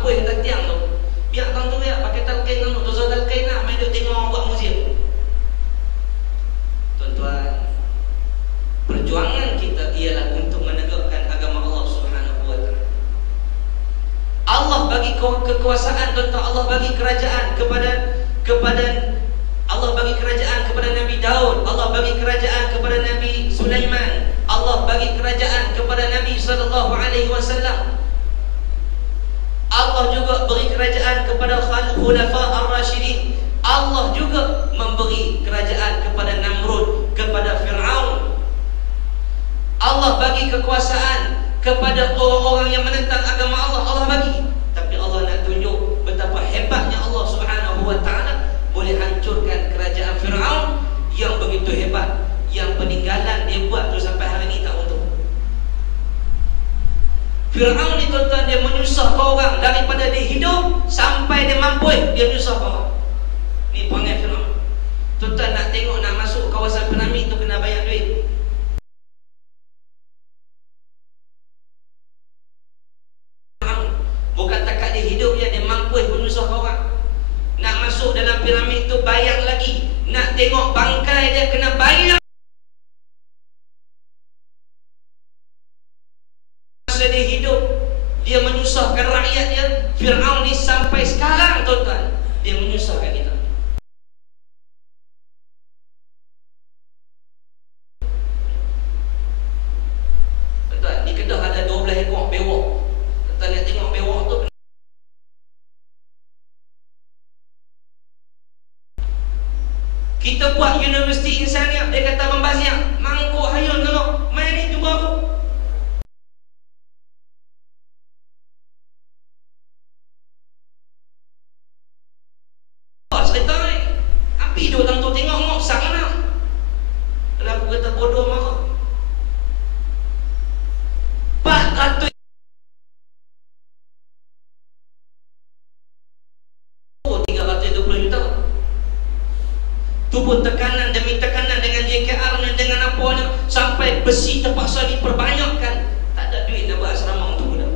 mampu kat tiang tu. Biar tang tu ya pakai talqin tu, tu talqin lah, main duk tengok buat muzium. Tuan-tuan, perjuangan kita ialah untuk menegakkan agama Allah Subhanahu wa taala. Allah bagi kekuasaan, tuan-tuan. Allah bagi kerajaan kepada Allah bagi kerajaan kepada Nabi Daud. Allah bagi kerajaan kepada Nabi Sulaiman. Allah bagi kerajaan kepada Nabi sallallahu alaihi wasallam. Allah juga beri kerajaan kepada Khulafa ar-Rasyidin. Allah juga memberi kerajaan kepada Namrud, kepada Fir'aun. Allah bagi kekuasaan kepada orang-orang yang menentang agama Allah. Allah bagi. Tapi Allah nak tunjuk betapa hebatnya Allah Subhanahu wa taala boleh hancurkan kerajaan Fir'aun yang begitu hebat, yang peninggalan dia buat tu sampai hari ni tak untung. Fir'aun ni tuan-tuan, dia menyusahkan orang daripada dia hidup sampai dia mampu, dia menyusahkan orang. Ni perangai Fir'aun. Tuan-tuan nak tengok, nak masuk kawasan piramid tu kena bayar duit. Bukan takat dia hidup je, dia mampu menyusahkan orang. Nak masuk dalam piramid tu bayar lagi. Nak tengok bangkai dia kena bayar. Masa dia hidup, dia menyusahkan rakyat dia. Fir'aun ni sampai sekarang tuan-tuan, dia menyusahkan kita. Tuan-tuan, di Kedah ada 12 ekor bewok. Tuan-tuan nak tengok bewok tu. Kita buat universiti insaniah, dia kata membazir. Mangkuk hayun tengok, main ni jumpa aku. Cerita ni api duduk dalam tu tengok sang mana. Kalau aku kata bodoh marah. 400 320 juta. Tu pun tekanan demi tekanan dengan JKR dengan apanya, sampai besi terpaksa diperbanyakkan. Tak ada duit nak buat asrama untuk budak.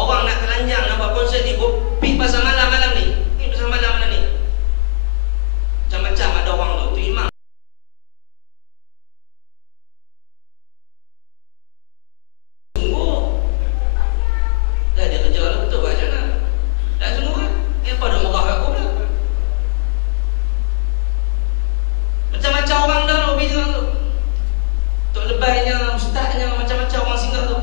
Orang nak telanjang nak buat konsert ni, pergi pasal malam-malam ni. Ni pasal malam-malam ni. Macam-macam ada orang tu. Tu imam. Sungguh. Dah dia kerja lah betul macam mana. Dah sungguh kan? Kenapa dia marah aku pula? Macam-macam orang dah tu pergi tu. Tok lebaynya, ustaznya, macam-macam orang singgah tu.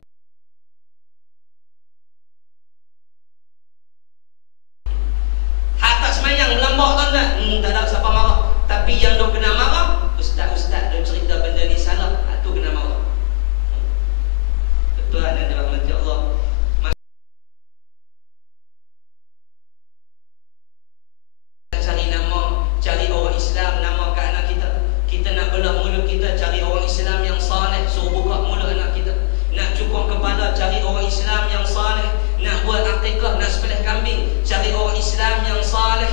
Semayang melambak tuan-tuan, tak ada siapa marah. Tapi yang dok kena marah, ustaz-ustaz dok cerita benda ni salah, tu kena marah. Tuan dan rahmat Allah. Cari nama, cari orang Islam nama kat anak kita. Kita nak belah mulut kita, cari orang Islam yang saleh, suruh buka mulut anak kita. Nak cukur kepala, cari orang Islam yang saleh. Nak buat akikah, nak sembelih kambing, cari orang Islam yang saleh.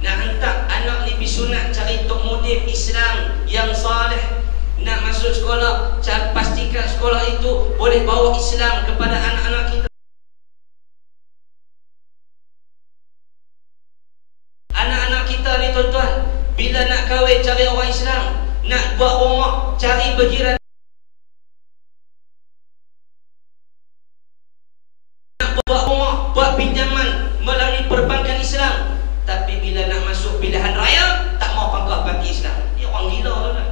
Nak hantar anak ni pergi sunat, cari tok mudim Islam yang saleh. Nak masuk sekolah, pastikan sekolah itu boleh bawa Islam kepada anak-anak kita. Anak-anak kita ni tuan-tuan, bila nak kahwin cari orang Islam, nak buat rumah cari berjiran. Buat pinjaman melalui perbankan Islam. Tapi bila nak masuk pilihan raya, tak mau pangkah parti Islam. Dia orang gila tu kan.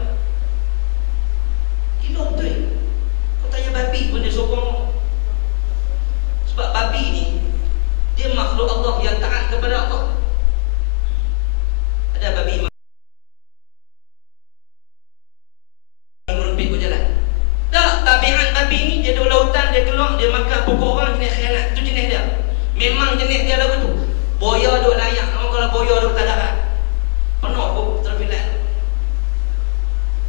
Gila betul. Kau tanya babi pun dia sokong. Sebab babi ni, dia makhluk Allah yang taat kepada Allah. Ada babi merempit ke jalan. Tak, tabiat babi ni, dia duduk lautan, dia keluar, dia makan pokok orang, jenis khianat. Itu jenis dia. Memang jenis dia lagu tu. Boya duk layak. Kalau boya duk tak darat, penuh pun terfilat.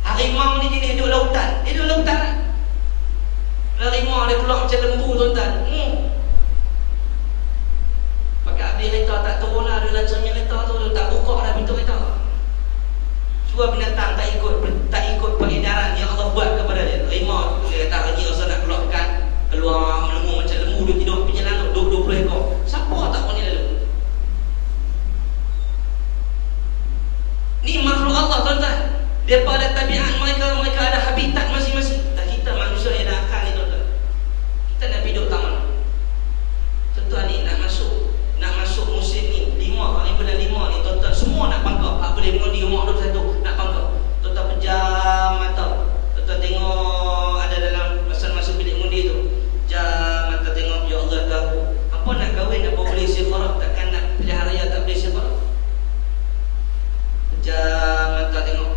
Harimau ni jenis duk lautan. Dia duk lautan. Harimau dia keluar macam lembu tuan-tuan. Pakai habis kereta tak turun lah. Dia lancangnya kereta tu, tak buka dah pintu kereta. Semua binatang tak ikut peredaran yang Allah buat kepada dia. Harimau dia kata haji Mereka ada tabiat mereka ada habitat masing-masing. Dan kita manusia yang ada akal ni tuan-tuan. Kita nak hidup tak mana? Tuan-tuan ni nak masuk musim ni 5 hari bulan 5 ni tuan-tuan semua nak pangkap. Hak boleh mengundi umur 21 nak pangkap. Tuan-tuan pejam mata. Tuan-tuan tengok ada dalam masa-masa bilik mengundi tu. Jam mata tengok, ya Allah tahu. Apa nak kahwin apa boleh istiqarah, takkan nak pilihan raya tak boleh istiqarah. Pejam mata tengok.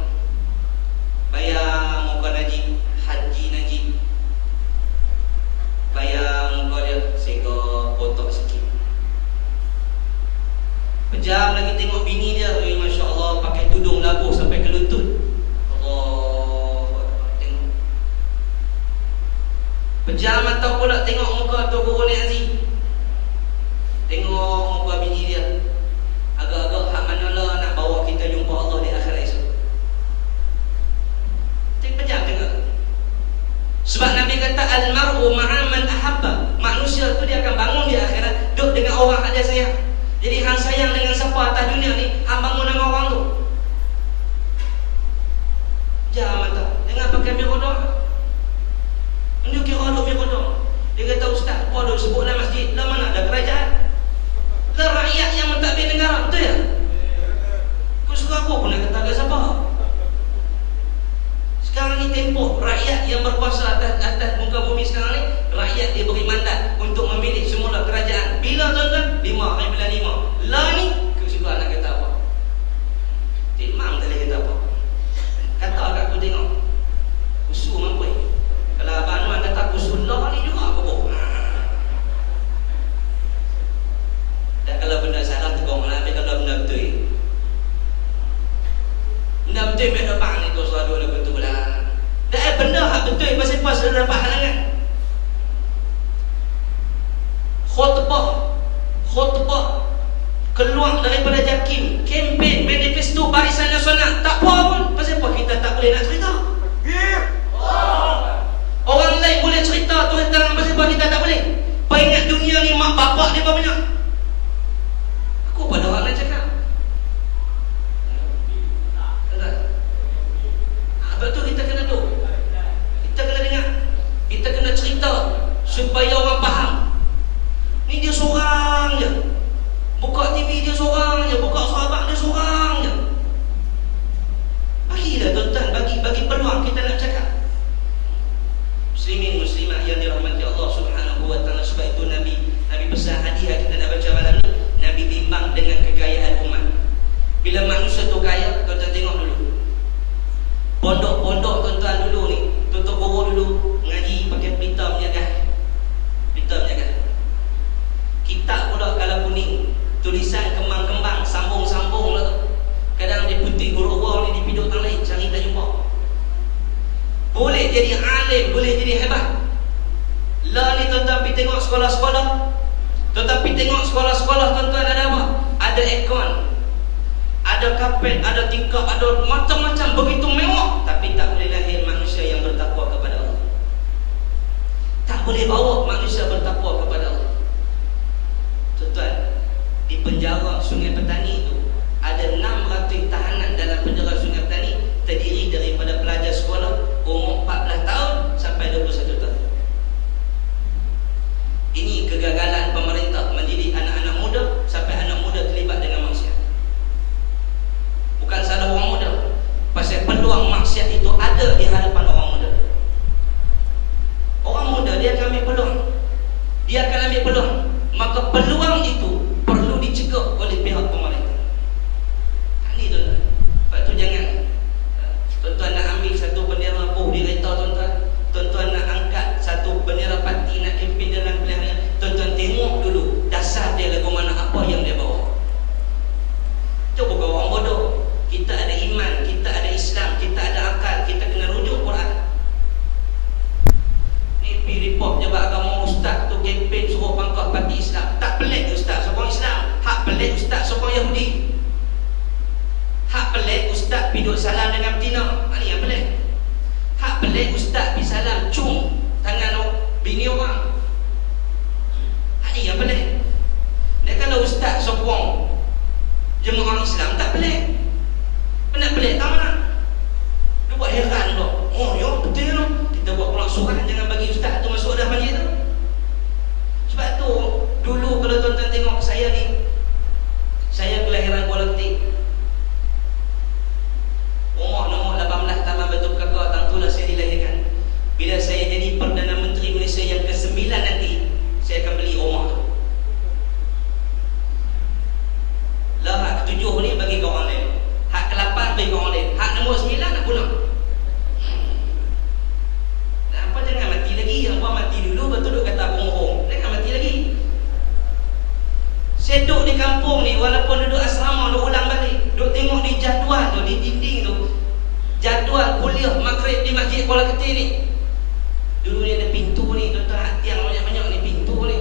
Bayang muka Najib, Haji Najib. Bayang muka dia, sega potok sikit. Pejam lagi tengok bini dia, Masya Allah, pakai tudung labuh sampai ke lutut. Allah, tengok. Pejam mata pula tengok muka Tok Guru Nek Aziz. Tengok muka bini dia. Agak-agak hak manalah nak bawa kita jumpa Allah di akhirat esok. Pejam tengok. Sebab Nabi kata al-mar'u ma'a man ahabba. Manusia tu dia akan bangun di akhirat duduk dengan orang yang dia sayang. Jadi hang sayang dengan siapa atas dunia ni, hang bangun dengan orang tu. Jangan mata. Jangan pakai mirodok. Ini kira duk mirodok. Dia kata ustaz, apa duk sebutlah masjid? Lah mana ada kerajaan? Lah rakyat yang mentadbir negara, betul ya? Kau suka aku pun nak kata ke siapa? Sekarang ni tempoh rakyat yang berkuasa atas muka bumi sekarang ni, rakyat dia beri mandat untuk memilih semula kerajaan. Bila tuan-tuan? 5 hari bulan 5. Lah ni, kau suka nak kata apa? Imam tak boleh kata apa. Kata kat aku tengok. Usul mampu. Kalau Abang Anwar kata usul lah ni juga apa boh. Dan kalau benda salah tegur malah, tapi kalau benda betul. Benda betul mek dapat ni tu suatu ada betul lah. Dan benda hak betul pasal pas ada dapat halangan. Khutbah keluar daripada JAKIM, kempen manifesto Barisan Nasional, tak apa pun. Pasal apa kita tak boleh nak cerita? Orang lain boleh cerita tu terang, pasal apa kita tak boleh? Peringat dunia ni mak bapak dia banyak. Aku pada orang nak cakap. Betul kita kena tu. Kita kena dengar. Kita kena cerita supaya orang faham. Ni dia seorang je. Buka TV dia seorang je, buka sahabat dia seorang je. Bagilah tuan-tuan, bagi peluang kita nak cakap. Muslimin muslimat yang dirahmati Allah Subhanahu wa taala. Sebab itu Nabi pesan hadis yang kita nak baca malam ni, Nabi bimbang dengan kekayaan umat. Bila manusia tu kaya, tuan-tuan tengok dulu. Pondok-pondok tuan-tuan dulu ni, tuan-tuan guru dulu mengaji pakai pelita menjaga. Kitab pula kalau kuning, tulisan kembang-kembang, sambung-sambung lah tu. Kadang dia putih huruf waw ni dipiduk tang lain, cari tak jumpa. Boleh jadi alim, boleh jadi hebat. Lah ni tuan-tuan pergi tengok sekolah-sekolah. Tuan-tuan pergi tengok sekolah-sekolah tuan-tuan ada apa? Ada aircon, ada kapet, ada tingkap, ada macam-macam begitu mewah, tapi tak boleh lahir manusia yang bertakwa kepada Allah. Tak boleh bawa manusia bertakwa kepada Allah. Tuan-tuan, di penjara Sungai Petani itu ada 600 tahanan dalam penjara Sungai Petani, terdiri daripada pelajar sekolah umur 14 tahun sampai 21 tahun. Ini kegagalan pemerintah mendidik anak-anak muda sampai anak muda terlibat dengan maksiat. Bukan salah orang muda, pasal peluang maksiat itu ada di hadapan orang muda. Orang muda dia akan ambil peluang. Dia akan ambil peluang. Maka peluang itu perlu dicegah oleh pihak pemerintah. Ini tuan-tuan. Sebab tu jangan tuan-tuan nak ambil satu bendera di kereta tuan-tuan. Tuan-tuan nak angkat satu bendera parti, nak kempen dalam pilihan raya. Tuan-tuan tengok dulu dasar dia lagu mana, apa yang dia bawa. Itu bukan orang bodoh. Kita ada iman, kita ada Islam, kita ada akal, kita kena rujuk Quran. Ni pergi report Jabat Agama ustaz tu kempen suruh pangkat parti Islam. Tak pelik ustaz sokong Islam. Hak pelik ustaz sokong Yahudi. Hak pelik ustaz pergi duduk salam dengan betina. Ini yang pelik. Hak pelik ustaz pergi salam cung tangan bini orang. Ini yang pelik. Dan kalau ustaz sokong jemaah Islam tak pelik. Nak pelik tak mana? seorang, jangan bagi ustaz tu masuk dah masjid tu. Sebab tu dulu kalau tuan-tuan tengok saya ni, saya kelahiran Kuala Ketik, umur nombor 18 Taman Batu Kakak, tang itulah saya dilahirkan. Bila saya jadi Perdana Menteri Malaysia yang ke-9 nanti, saya akan beli rumah tu. Lah hak ke-7 ni bagi ke orang lain, hak ke-8 bagi ke orang lain, hak nombor 9 nak guna. Apa jangan mati lagi, yang buat mati dulu betul duk kata bohong. Jangan mati lagi. Saya duduk di kampung ni, walaupun duduk asrama, duduk ulang balik, duduk tengok di jadual tu, di dinding tu, jadual kuliah maghrib di Masjid Kuala Ketik ni. Dulu ni ada pintu ni, tuan-tuan, hak tiang banyak-banyak ni, pintu ni.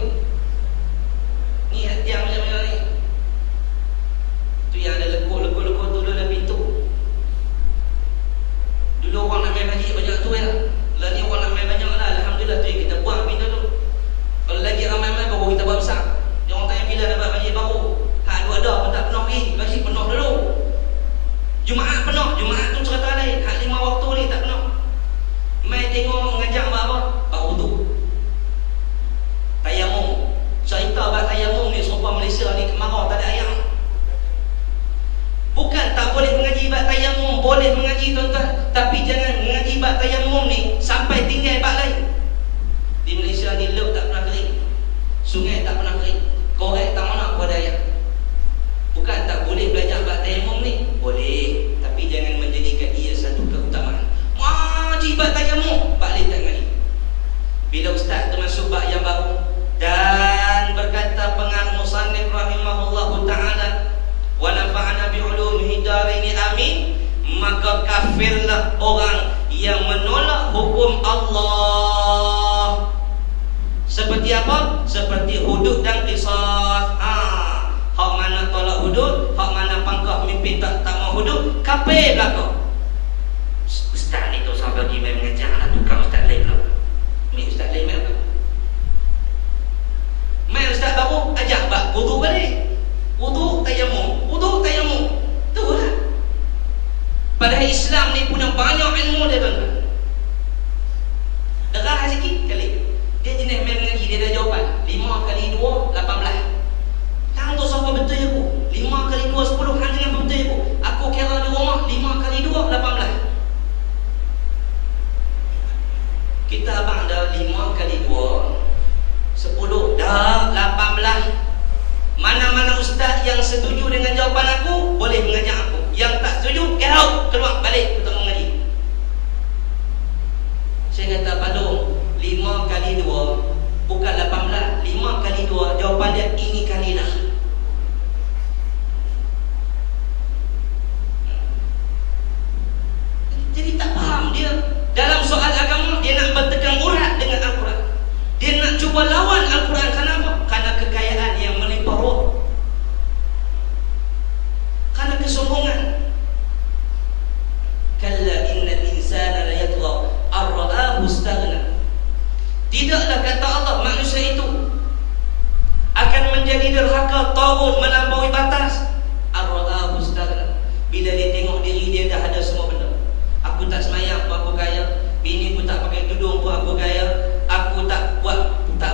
Ni hak tiang banyak-banyak ni. Tu yang ada lekuk-lekuk-lekuk tu, dulu ada pintu. Dulu orang nak main masjid banyak tu ya. Lah ni orang nak main banyak lah, alhamdulillah tu yang kita buang pintu tu. Kalau lagi ramai main baru kita buat besar. Dia orang tanya bila nak buat masjid baru. Hak dua dah pun tak penuh lagi, masjid penuh dulu. Jumaat penuh, Jumaat tu cerita lain. Hak 5 waktu ni tak penuh. Mai tengok mengajar buat apa? Buat wudu. Tayamum. Cerita buat tayamum ni serupa Malaysia ni kemarau tak ada ayam. Bukan tak boleh mengaji bab tayamum, boleh mengaji tuan-tuan, tapi jangan mengaji bab tayamum ni sampai tinggal bab lain. Di Malaysia ni laut tak pernah kering, sungai tak pernah kering, korek tak mana pun ada ayam. Bukan tak boleh belajar bab tayamum ni, boleh, tapi jangan menjadikan ia satu keutamaan. Wajib bab tayamum, balik tak mengaji. Bila ustaz tu masuk bab yang baru, dan berkata pengarang musannif rahimahullahu ta'ala, wa nafa'ana bi'ulumihi daraini amin, maka kafirlah orang yang menolak hukum Allah. Seperti apa? Seperti hudud dan qisas. Hak mana tolak hudud, hak mana pangkah mimpi tak mau hudud, kafir belaka. Ustaz ni tu sampai pergi main mengajar lah, tukang ustaz lain pula. Ni ustaz lain main apa? Main ustaz baru ajak bab wudu balik. Wudu tayamum, wudu tayamum. Tu lah. Padahal Islam ni punya banyak ilmu dia tuan-tuan. Derah sikit kali. Dia jenis main mengaji, dia ada jawapan. 5 kali 2, 18. Hang tu siapa betul aku? 5 kali 2, 10. Hang jangan betul aku. Aku kira di rumah 5 kali 2, 18. Kita abang dah 5 kali 2, 10. Dah 18. Mana-mana ustaz yang setuju dengan jawapan aku boleh mengajar aku. Yang tak setuju, get out, keluar balik untuk mengaji. Saya kata Padung, 5 kali 2 bukan 18. 5 kali 2 jawapan dia ini kalilah. Jadi tak faham dia. Dalam soal agama dia nak bertegang urat dengan Al-Quran. Dia nak cuba lawan Al-Quran. Kenapa? Karena kekayaan yang melimpah ruah, karena kesombongan. Kalla innal insana la yatgha ar-ra'ahu istaghna. Tidaklah kata Allah manusia itu akan menjadi derhaka, taghut, melampaui batas. Ar-ra'ahu istaghna. Bila dia tengok diri dia dah ada semua benda. Aku tak semayang pun aku kaya, bini pun tak pakai tudung pun aku kaya, aku tak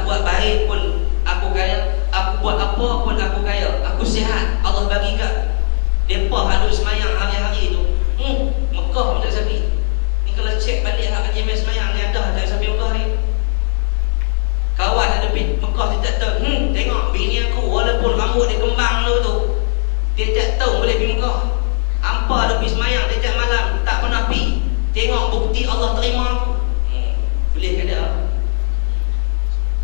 buat baik pun aku kaya, aku buat apa pun aku kaya, aku sihat, Allah bagi kat. Depa hadut semayang hari-hari tu, Mekah pun tak sabi. Ni kalau cek balik hak Haji Mai semayang ni ada tak sabi Mekah ni. Kawan ada pergi Mekah dia tak tahu, tengok bini aku walaupun rambut dia kembang dulu tu, dia tak tahu boleh pergi Mekah. Hampa ada pergi semayang setiap malam, tak pernah pergi. Tengok bukti Allah terima aku. Boleh ke dia?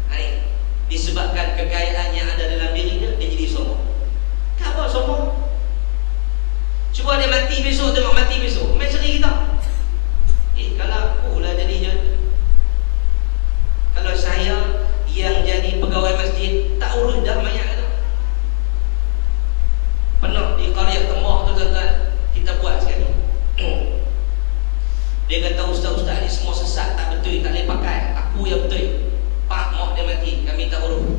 Hai, disebabkan kekayaan yang ada dalam diri dia, dia jadi sombong. Kenapa sombong? Cuba dia mati besok, tengok mati besok, main seri kita. Kalau aku lah jadi je, kalau saya yang jadi pegawai masjid, tak urus dah mayat tu. Pernah di Qaryah Tembah tu tuan-tuan, kita buat sekali. Dia kata ustaz-ustaz ni semua sesat, tak betul, tak boleh pakai. Aku yang betul. Pak mak dia mati, kami tak urus.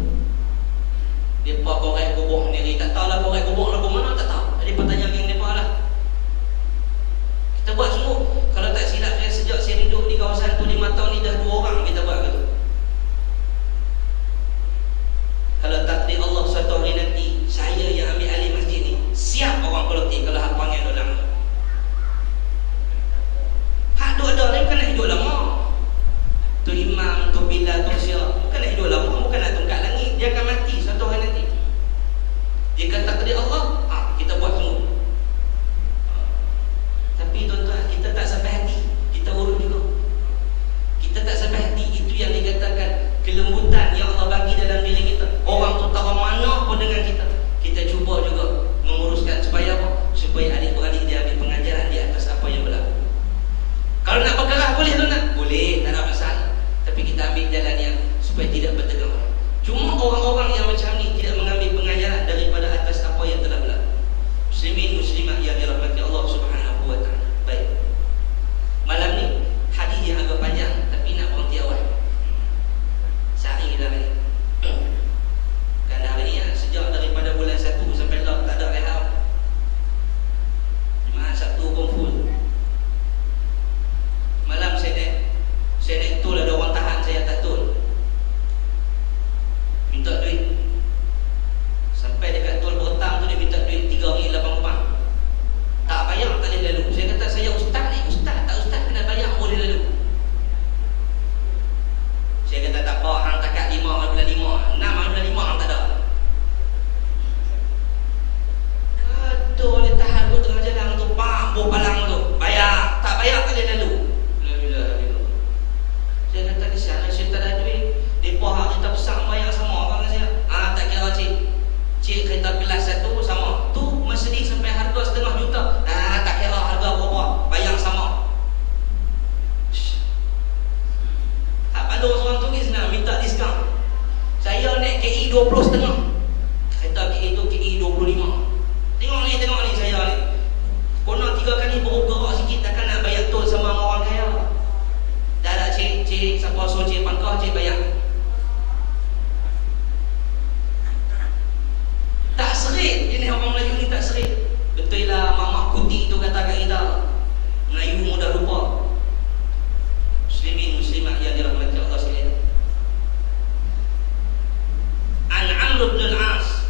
Dia buat korek kubur sendiri, tak tahulah korek kubur lagu mana, tak tahu. Jadi pertanyaan yang dia lah. Kita buat semua. Kalau tak silap saya, sejak saya duduk di kawasan tu 5 tahun ni, dah 2 orang supaya tidak bertegang. Cuma orang-orang yang macam ni tidak mengambil pengajaran daripada atas apa yang telah berlaku. Muslimin muslimat yang dirahmati Allah Subhanahu wa taala. Baik. Malam ni hadis yang agak panjang tapi nak berhenti awal. Sehari dah ni. Kan hari ni sejak daripada bulan 1 sampai lah tak ada rehat. Jumaat Sabtu pun full. Malam saya naik tol, ada orang tahan saya tak tol. Minta duit. Sampai dekat tol Bertam tu dia minta duit RM3.80. Tak bayar tak boleh lalu. Saya kata saya ustaz ni, ustaz tak ustaz kena bayar boleh lalu. Saya kata tak apa, hang takat 5 bulan 5, 6 bulan 5 hang tak ada. Kata dia tahan tu tengah jalan tu, buh palang tu. Bayar, tak bayar tak boleh lalu. Saya kata ke sana, saya tak ada duit. Depa hari tak besar bayar sama orang saya. Tak kira cik kereta kelas 1 sama. Tu Mercedes sampai harga setengah juta. Tak kira harga berapa, bayar sama. Tak pandang seorang tu pergi sana minta diskaun. Saya naik KI 20 setengah. Kereta KI tu KI 25. Tengok ni saya ni. Konon 3 kali baru gerak sikit takkan nak bayar tol sama orang kaya. Dah ada cik siapa suruh cik pangkah cik bayar. Tak serit. Ini orang Melayu ni tak serit. Betul lah Mamak Kuti tu kata kat kita, Melayu mudah lupa. Muslimin muslimat yang dirahmati Allah sekalian. An Amr bin al-As,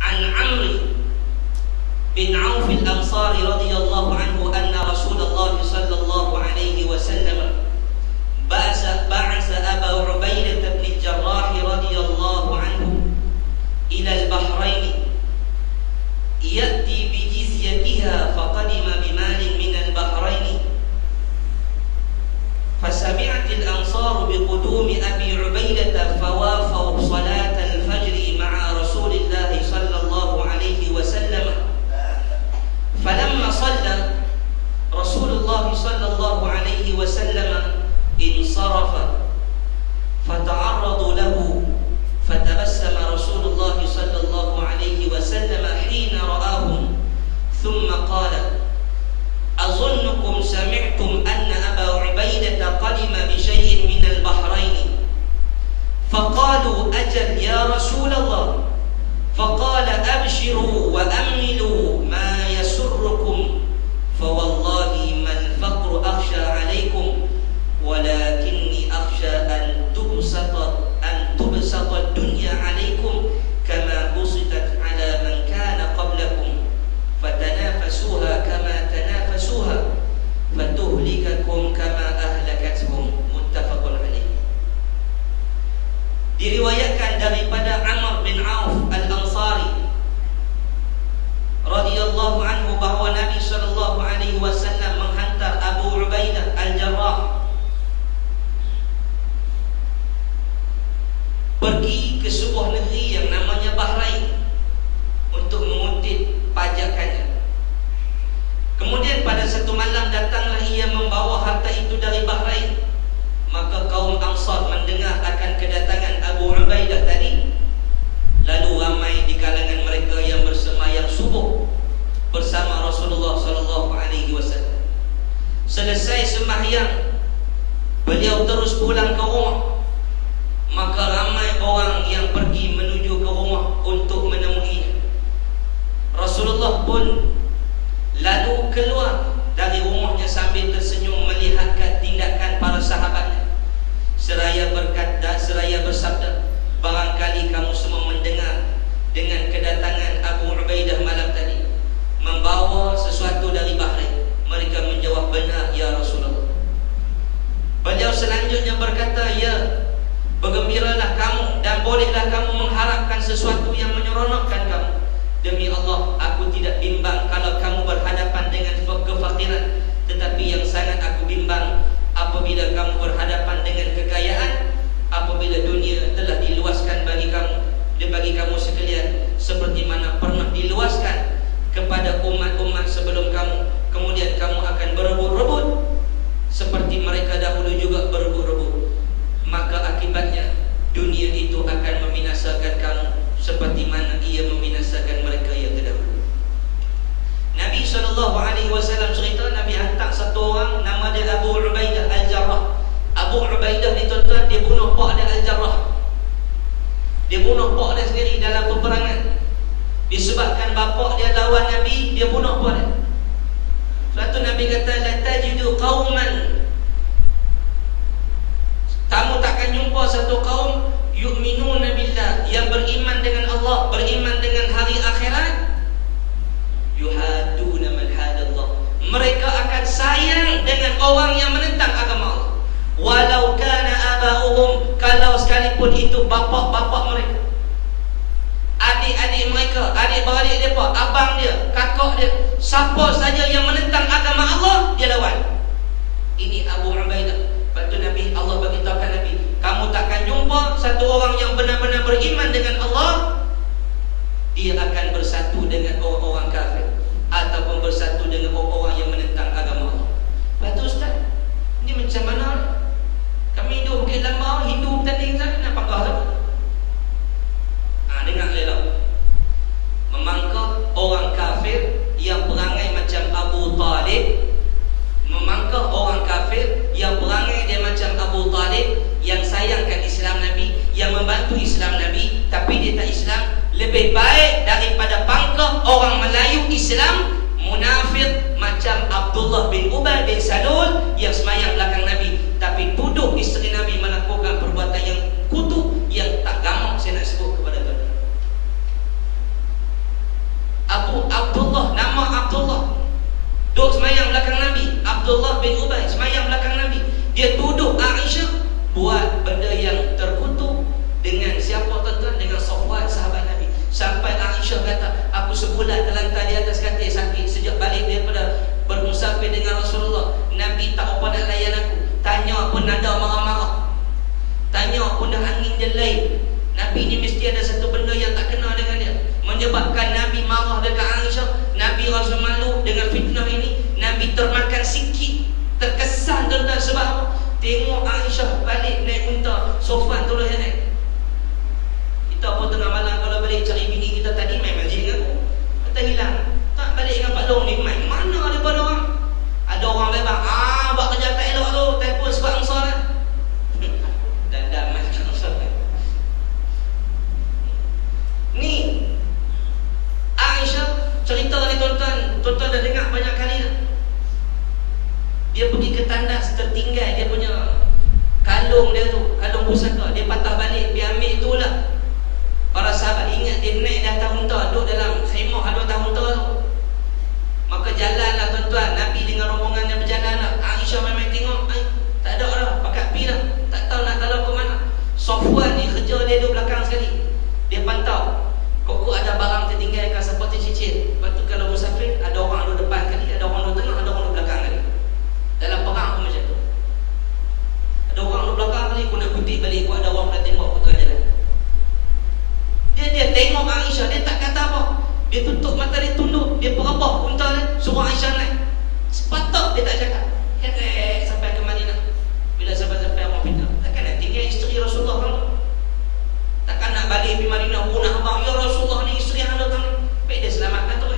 An Amr bin Auf al-Ansari radhiyallahu anhu anna Rasulullah sallallahu alaihi wasallam ba'asa Abu Ubaidah bin Jarrah radhiyallahu anhu ila al-Bahrain ya'ti bi jizyatiha faqadima bimalin min al-Bahrain fasami'at al-ansar biqudumi Abi Ubaidah fawafaw salat al-fajr ma'a Rasulillah sallallahu alaihi wasallam. فلما صلى رسول الله صلى الله عليه وسلم انصرف فتعرضوا له فتبسم رسول الله صلى الله عليه وسلم حين رآهم ثم قال أظنكم سمعتم أن أبا عبيدة قدم بشيء من البحرين فقالوا أجل يا رسول الله فقال أبشروا وأملوا ما يسركم فوالله ما الفقر أخشى عليكم ولكني أخشى أن تبسط الدنيا عليكم كما بسطت على من كان قبلكم فتنافسوها كما تنافسوها فتهلككم كما أهلكتهم متفق عليه. Diriwayatkan daripada Amr bin Auf al-Ansari radhiyallahu anhu bahawa Nabi sallallahu alaihi wasallam menghantar Abu Ubaidah al-Jarrah pergi ke sebuah negeri yang namanya Bahrain untuk mengutip pajakannya. Kemudian pada satu malam datanglah ia membawa harta itu dari Bahrain. Maka kaum Ansar mendengar akan kedatangan Abu Ubaidah tadi. Lalu ramai di kalangan mereka yang bersemayam subuh bersama Rasulullah sallallahu alaihi wasallam. Selesai sembahyang, beliau terus pulang ke rumah. Maka ramai orang yang pergi menuju ke rumah untuk menemuinya. Rasulullah pun lalu keluar dari rumahnya sambil tersenyum melihat tindakan para sahabatnya. Seraya berkata, seraya bersabda, barangkali kamu semua mendengar dengan kedatangan Abu Ubaidah malam tadi membawa sesuatu dari Bahrain. Mereka menjawab, benar ya Rasulullah. Beliau selanjutnya berkata, ya, bergembiralah kamu dan bolehlah kamu mengharapkan sesuatu yang menyeronokkan kamu. Demi Allah, aku tidak bimbang kalau kamu berhadapan dengan kefakiran, tetapi yang sangat aku bimbang apabila kamu berhadapan dengan kekayaan, apabila dunia telah diluaskan bagi kamu sekalian seperti mana pernah diluaskan kepada umat-umat sebelum kamu. Kemudian kamu akan berebut-rebut seperti mereka dahulu juga berebut-rebut. Maka seperti mana ia membinasakan mereka yang terdahulu. Nabi SAW cerita, Nabi hantar satu orang nama dia Abu Ubaidah Al-Jarrah. Abu Ubaidah ni tuan-tuan, dia bunuh pak dia Al-Jarrah. Dia bunuh pak dia sendiri dalam peperangan. Disebabkan bapak dia lawan Nabi, dia bunuh pak dia. Sebab tu Nabi kata, la tajidu qauman, kamu takkan jumpa satu kaum yu'minuna billah, yang beriman dengan Allah, beriman dengan hari akhirat, yuhaduna man hadallah, mereka akan sayang dengan orang yang menentang agama Allah, walau kana aba'uhum, kalau sekalipun itu bapak-bapak mereka, adik-adik mereka, adik-beradik mereka, abang dia, kakak dia, siapa saja yang menentang agama Allah, dia lawan. Ini Abu Ubaidah. Lepas tu Nabi, Allah beritahukan Nabi, kamu takkan jumpa satu orang yang benar-benar beriman dengan Allah, dia akan bersatu dengan orang-orang kafir ataupun bersatu dengan orang-orang yang menentang agama Allah. Lepas tu Ustaz, ni macam mana? Kami hidup Bukit Lambau, Hindu bertanding sana, nak pakar tak? Dengar elok. Memangkah orang kafir yang perangai macam Abu Talib, memangkah orang kafir yang perangai dia macam Abu Talib, yang sayangkan Islam Nabi, yang membantu Islam Nabi, tapi dia tak Islam, lebih baik daripada pangkah orang Melayu Islam munafik macam Abdullah bin Ubay bin Salul yang semayang belakang Nabi, tapi tuduh isteri Nabi melakukan perbuatan yang kutuk, yang tak gamak saya nak sebut kepada tuan. Abdullah, nama Abdullah, duduk semayang belakang Nabi. Abdullah bin Ubay semayang belakang Nabi. Dia tuduh Aisyah buat benda yang terkutuk dengan siapa tuan-tuan? Dengan Safwan, sahabat Nabi. Sampai Aisyah kata, aku sebulan terlantar di atas katil sakit sejak balik daripada bermusafir dengan Rasulullah. Nabi tak apa nak layan aku. Tanya pun nada marah-marah, tanya pun dah angin jelai. Nabi ni mesti ada satu benda yang tak kena dengan dia, menyebabkan Nabi marah dekat Aisyah. Nabi rasa malu dengan fitnah ini. Nabi termakan sikit, terkesan tuan-tuan. Sebab apa? Tengok Aisyah balik naik unta, Sofwan tolong yang naik. Kita pun tengah malam kalau balik cari bini kita, tadi main masjid dengan aku, kita hilang, tak balik dengan Pak Long ni, main mana daripada orang. Ada orang bebas, buat kerja tak elok tu, telefon sebab ansar lah. Dan macam ansar ni. Aisyah cerita ni tuan-tuan, tuan-tuan dah dengar banyak kali dah. Dia pergi ke tandas, tertinggal dia punya kalung dia tu, kalung pusaka. Dia patah balik, dia ambil tu lah. Para sahabat ingat dia naik di atas unta, duduk dalam khemah ada atas unta tu. Maka jalanlah tuan-tuan, Nabi dengan rombongannya berjalan lah. Aisyah memang tengok, tak ada dah, pakat pi dah, tak tahu nak tahu ke mana. Safwan ni kerja dia duduk belakang sekali. Dia pantau, kok ada barang tertinggal kat seperti cicit. Lepas tu kalau musafir, ada orang duduk depan kali, ada orang duduk tengah, ada orang duduk belakang kali. Dalam perang pun macam tu. Ada orang duduk belakang kali, aku nak kutip balik, aku ada orang dah tembak, aku tengah jalan. Dia tengok Aisyah, dia tak kata apa. Dia tutup mata, dia tunduk, dia perabah unta dia, suruh Aisyah naik. Sepatut dia tak cakap. Sampai ke Madinah. Bila sampai orang fitnah, takkan nak tinggal isteri Rasulullah kan? Takkan nak balik pergi Madinah, punah abang, ya Rasulullah ni isteri yang ada ni. Baik dia selamatkan tu.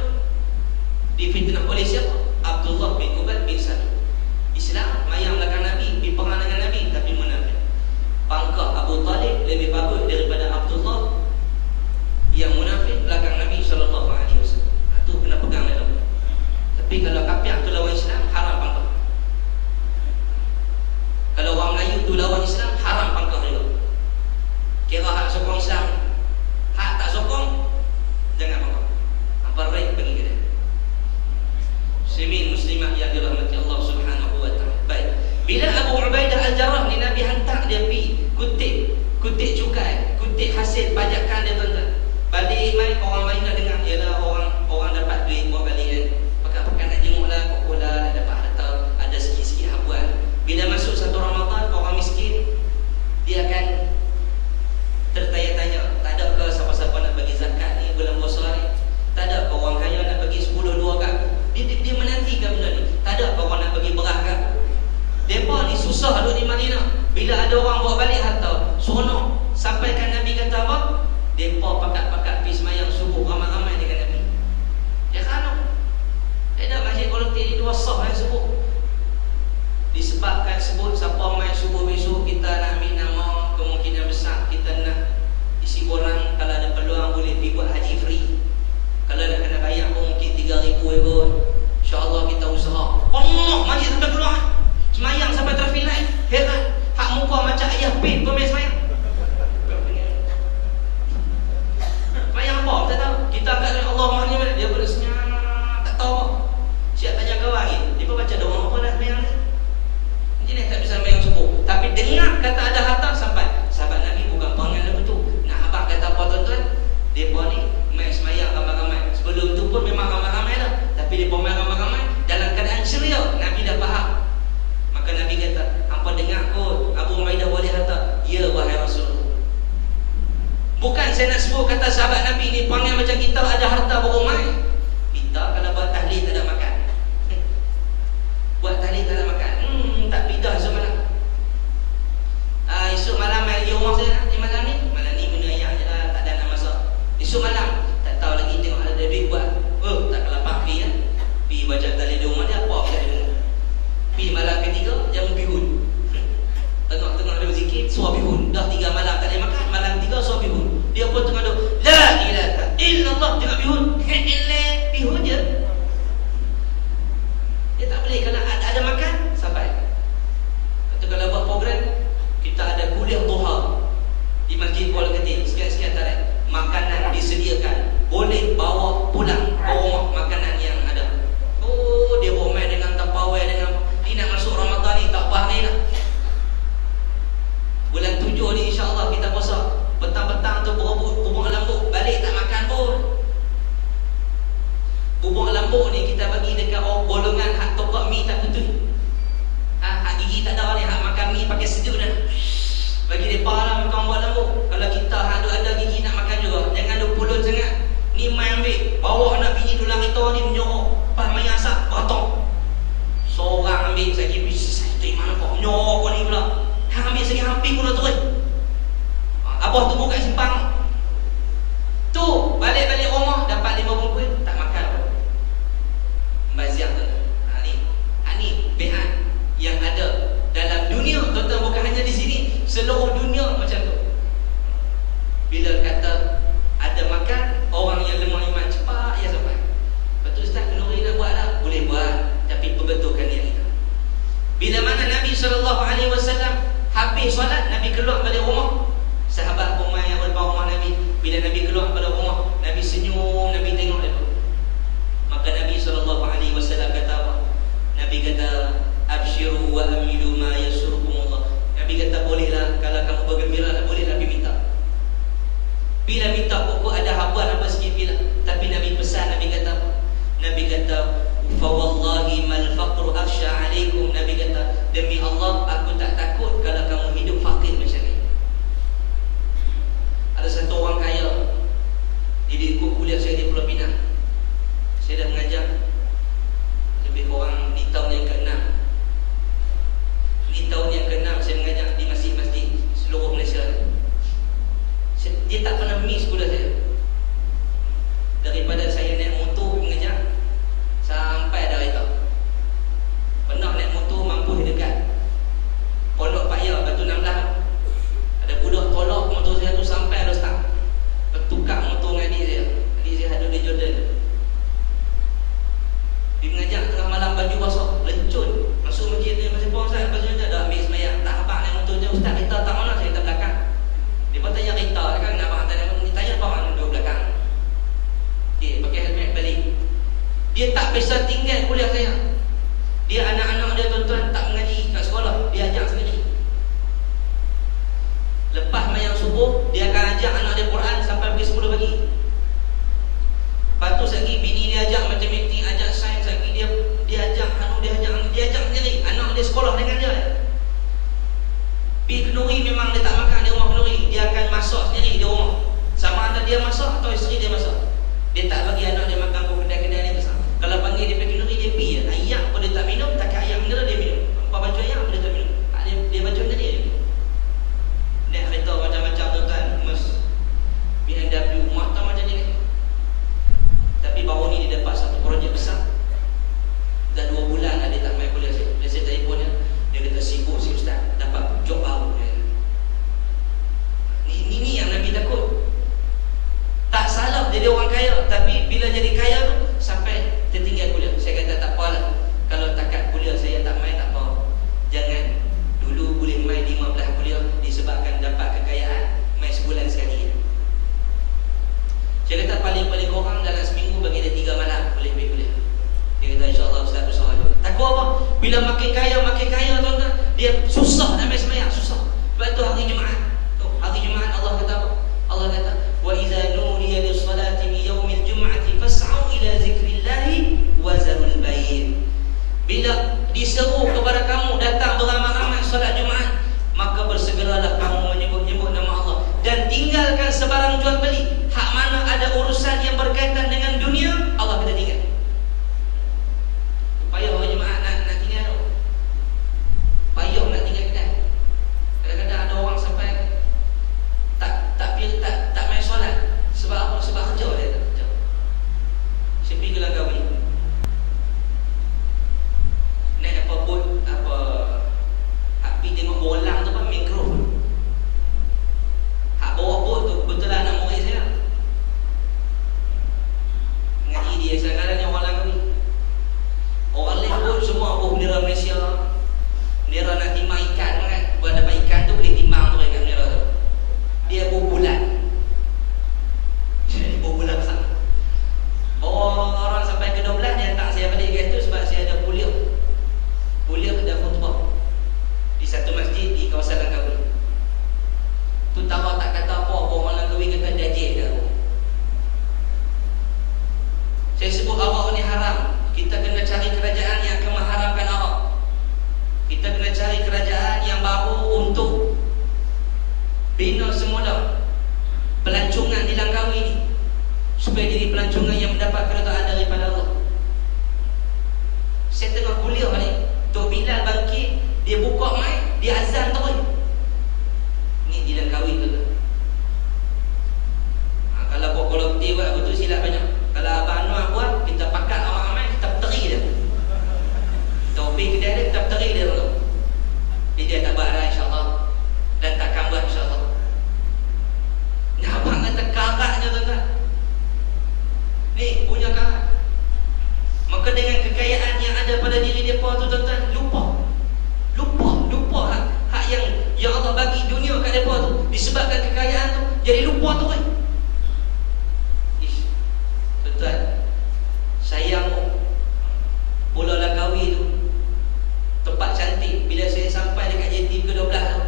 Difitnah oleh siapa? Abdullah bin Ubay bin Salul. Islam, mayang belakang Nabi, pergi perang dengan Nabi, tapi munafik. Pangkah Abu Talib lebih bagus daripada Abdullah yang munafik belakang Nabi SAW. Itu kena pegang dalam. Tapi kalau kafir tu lawan Islam, haram pangkah. Kalau orang Melayu tu lawan Islam, haram pangkah juga. Kira hak sokong Islam, hak tak sokong, jangan pangkah. Apa baik bagi kita. Muslimin muslimat yang dirahmati Allah Subhanahu wa taala. Baik. Bila Abu Ubaidah Al-Jarrah ni Nabi hantar dia pergi kutip cukai, kutip hasil pajakan dia tuan-tuan. Balik mai orang lain nak dengar, ialah orang dapat duit buat balik kan. Pakat-pakat nak jenguklah, kokolah, nak dapat harta, ada sikit-sikit habuan. Bila masuk satu Ramadan, orang miskin dia akan tertanya-tanya, tak ada ke siapa-siapa nak bagi zakat ni bulan puasa ni? Tak ada ke orang kaya nak bagi 10-2 kat? Dia menantikan benda ni. Tak ada ke orang nak bagi beras kat? Mereka ni susah duduk di Madinah. Bila ada orang bawa balik harta, seronok. Sampaikan Nabi kata apa? Depa pakat-pakat pergi semayang subuh ramai-ramai dengan Nabi. Dia kan ada masjid kolektif itu sah yang subuh. Disebabkan sebut siapa main subuh besok kita nak ambil nama, kemungkinan besar kita nak isi orang kalau ada peluang boleh pergi buat haji free. Kalau nak kena bayar pun mungkin 3,000 kot. InsyaAllah kita usaha. Allah masjid sampai keluar. Semayang sampai traffic light. Heran. Hak muka macam ayah pin pun main semayang. Semayang apa? Tak tahu. Kita angkat Allah mahal ni. Dia bersenyap. Tak tahu. Siap tanya kawan lagi. Dia pun baca doa apa dah semayang ni. Jadi tak bisa semayang subuh. Tapi dengar kata ada harta sampai. Sahabat Nabi bukan perangai lagu tu. Nak abang kata apa tuan-tuan? Mereka ni main semayang ramai-ramai. Sebelum tu pun memang ramai-ramai dah. Tapi dia main ramai-ramai dalam keadaan ceria. Nabi dah faham. Maka Nabi kata, hampa dengar kot Abu Ubaidah wali harta. Ya wahai Rasulullah. Bukan saya nak sebut kata sahabat Nabi ni perangai macam kita ada harta berumai. Kita kalau buat tahlil tak ada makan. Buat tahlil tak ada makan. Tak pindah esok malam. Esok malam main di rumah saya ni malam ni. Malam ni benda ayam je lah. Tak ada nak masak. Esok malam tak tahu lagi tengok ada duit buat. Tak kelapak pergi kan. Pergi baca tahlil di rumah dia apa kita di rumah. Pergi malam ketiga jam bihun. Tengok-tengok ada berzikir suara bihun. Dah 3 malam tak boleh makan. Malam 3 suara bihun. Dia pun tengah duk la ilaha illallah tengok bihun. Bihun je. Dia tak boleh kalau ada makan sampai. Atau kalau buat program kita ada kuliah duha di Masjid Kuala Ketil. Sekian-sekian tarikh makanan disediakan. Boleh bawa pulang ke rumah makanan yang ada. Oh, dia bawa main dengan tapawai dengan ni nak masuk Ramadan ni tak bahani dah. Bulan 7 ni insya-Allah kita puasa. Petang-petang tu bubuk lambuk balik tak makan pun. Bubuk lambuk ni kita bagi dekat golongan hak tokak mi tak betul. Hak gigi tak ada ni, hak makan mi pakai sejuk dah. Bagi depa lah makan buat lambuk. Kalau kita hak ada gigi nak makan juga, jangan duk pulun sangat. Ni mai ambil, bawa anak bini tulang kita ni menyorok, pas mai asak potong. Seorang ambil sagi bisnes tu mana kau menyorok kau ni pula. Hang ambil sagi hampir pun terus. Abah tu buka simpang. Tu balik-balik rumah dapat 5 bungkus tak makan apa. Bazir tu. Ni behan yang ada dalam dunia, tuan-tuan, bukan hanya di sini, seluruh dunia macam tu. Bila kata ada makan, orang yang lemah iman cepat ya sampai. Betul Ustaz, kenduri nak buat tak? Boleh buat, tapi perbetulkan niat kita. Bila mana Nabi SAW habis solat, Nabi keluar balik rumah. Sahabat Umar yang berbau rumah Nabi, bila Nabi keluar pada rumah, Nabi senyum, Nabi tengok dia. Maka Nabi SAW kata apa? Nabi kata, abshiru wa amilu ma yasurkumullah. Nabi kata, bolehlah kalau kamu bergembira, bolehlah Nabi minta. Bila minta pokok ada habuan apa sikit bila. Tapi Nabi pesan, Nabi kata apa? Nabi kata, fa wallahi mal faqru akhsha alaikum. Nabi kata, demi Allah aku tak takut kalau kamu hidup fakir macam ni. Ada satu orang kaya, dia ikut kuliah saya di Pulau Pinang. Saya dah mengajar lebih kurang di tahun yang ke-6. Di tahun yang ke-6 saya mengajar di masjid-masjid seluruh Malaysia. Dia tak pernah miss kuliah saya. Daripada saya naik motor mengajar sampai ada kereta. Pernah naik motor mampu dekat Pondok Paya Batu 16. Ada budak tolak motor saya tu sampai ada start. Bertukar motor dengan adik saya. Adik saya ada di Jordan. Dia mengajar tengah malam baju basah, lencun. Masuk masjid dia masih puas Ustaz, baju dia dah ambil semayang. Tak habaq naik motor dia, Ustaz kereta tak mana? Saya tak belakang. Dia pun tanya kereta kan, nak abang hantar naik motor. Tanya apa mana duduk belakang. Dia pakai helmet balik. Dia tak bisa tinggal kuliah saya. Dia anak-anak dia tuan-tuan tak mengaji kat sekolah, dia ajak sendiri. Lepas mayang subuh, dia akan ajak anak dia Quran sampai pukul 10 pagi. Lepas tu lagi bini dia ajak matematik, ajak sains, lagi dia ajak dia ajak sendiri. Anak dia sekolah dengan dia. Pergi kenduri memang dia tak makan di rumah kenduri. Dia akan masak sendiri di rumah. Sama ada dia masak atau isteri dia masak. Dia tak bagi anak dia makan pun kedai-kedai ni besar. Kalau panggil dia pergi kenduri, dia pergi. Ayam pun dia tak minum, tak ayam mineral dia minum. Apa baju ayam pun dia tak minum. Dia baju sendiri dia minum. Naik kereta macam-macam tuan-tuan. Mas. Bila anda Saya kata paling-paling korang dalam seminggu bagi dia 3 malam boleh pergi kuliah. Dia kata insyaAllah Ustaz usaha dulu. Takut apa? Bila makin kaya tuan-tuan, dia susah nak main semayang, susah. Sebab tu hari Jumaat. Hari Jumaat Allah kata apa? Allah kata wa idza nudiya lis-salati min yaumil jum'ati fas'au ila zikrillahi wa zarul bay'. Bila diseru kepada kamu datang beramai-ramai solat Jumaat, maka bersegeralah kamu menyebut-nyebut nama Allah dan tinggalkan sebarang jual beli. Hak mana ada urusan yang berkaitan dengan dunia, Allah kata tinggal. Payah orang Jumaat nak tinggal tu. Payah nak tinggal kedai. Kadang-kadang ada orang sampai tak main solat. Sebab apa? Sebab kerja dia tak kerja. Saya pergi ke Langkawi. Naik apa bot, apa hak pergi tengok bolang tu apa mangrove. Hak bawa bot tu betul lah anak murid saya. Ngaji dia sekarang ni orang Langkawi. Orang lain pun semua bendera Malaysia. Bendera nak timbang ikan kan. Buat dapat ikan tu boleh timbang tu ikan bendera tu. Dia bulan. Jadi bulan besar. Orang sampai ke 12 dia hantar saya balik ke itu sebab saya ada kuliah dan khutbah di satu masjid di kawasan Langkawi. Tu tahu tak kata apa orang Langkawi kata dajil dah. Saya sebut arak ni haram. Kita kena cari kerajaan yang akan mengharamkan arak. Kita kena cari kerajaan yang baru untuk bina semula pelancongan di Langkawi ni supaya jadi pelancongan yang mendapat keridaan daripada Allah. Saya tengah kuliah ni, Tok Bilal bangkit, dia buka mic, dia azan terus. Ni di Langkawi tu. Kalau buat kolektif buat betul silap banyak. Kalau Abang Anwar buat, kita pakat orang ramai, kita peteri dia. Kita pergi kedai dia, kita peteri dia tu. Dia tak buat dah insyaAllah. Dan takkan buat insyaAllah. Ni abang kata karaknya tuan-tuan. Ni punya karak. Maka dengan kekayaan yang ada pada diri mereka tu tuan-tuan, lupa hak yang Allah bagi dunia kat mereka tu. Disebabkan kekayaan tu, jadi lupa tu kan. Tuan-tuan, sayang Pulau Langkawi tu tempat cantik. Bila saya sampai dekat JT ke-12 tu,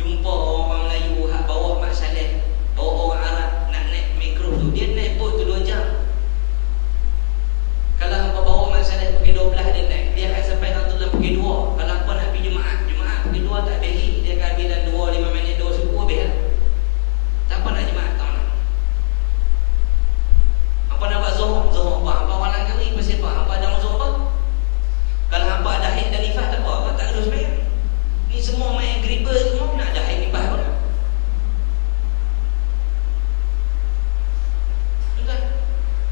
jumpa orang Melayu hak bawa Mak Saleh, bawa orang Arab nak naik mangrove tu. Dia naik bot tu 2 jam. Kalau hampa bawa Mak Saleh pergi 12 dia naik, dia akan sampai Rantauan pergi 2. Kalau hampa nak pergi Jumaat pergi 2 tak beri, dia akan ambil dalam 2 5 minit 2 suku habis lah. Tak apa nak Jumaat tak nak. Hampa nak buat Zuhur apa? Hampa orang Langkawi pasal apa? Hampa ada Zuhur apa? Kalau hampa ada haid dan nifas tak apa, hampa tak harus bayar. Ni semua main gribber semua nak ada haid nifas pun.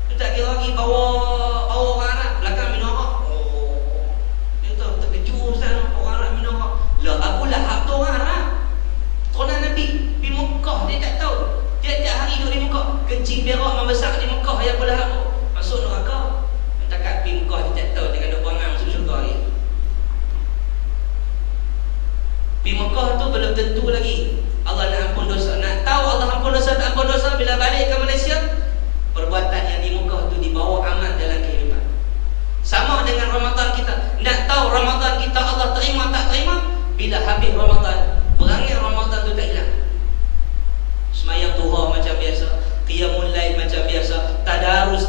Tu tak kira lagi bawa orang Arab belakang minum arak. Dia tahu terkejut Ustaz orang Arab minum arak. Lah Abu Lahab tu orang Arab. Turunan Nabi di Mekah dia tak tahu. Tiap-tiap hari duduk di Mekah, kecil berak membesar di Mekah ya Abu Lahab tu. Masuk neraka. Mentakak pergi Mekah dia tak tahu dengan duk perangai masuk syurga lagi. Pergi Mekah tu belum tentu lagi Allah nak ampun dosa. Nak tahu Allah ampun dosa tak ampun dosa bila balik ke Malaysia, perbuatan yang di Mekah tu dibawa aman dalam kehidupan. Sama dengan Ramadan kita. Nak tahu Ramadan kita Allah terima tak terima, bila habis Ramadan, perangai Ramadan tu tak hilang. Semayang duha macam biasa, qiyamul lail macam biasa, tadarus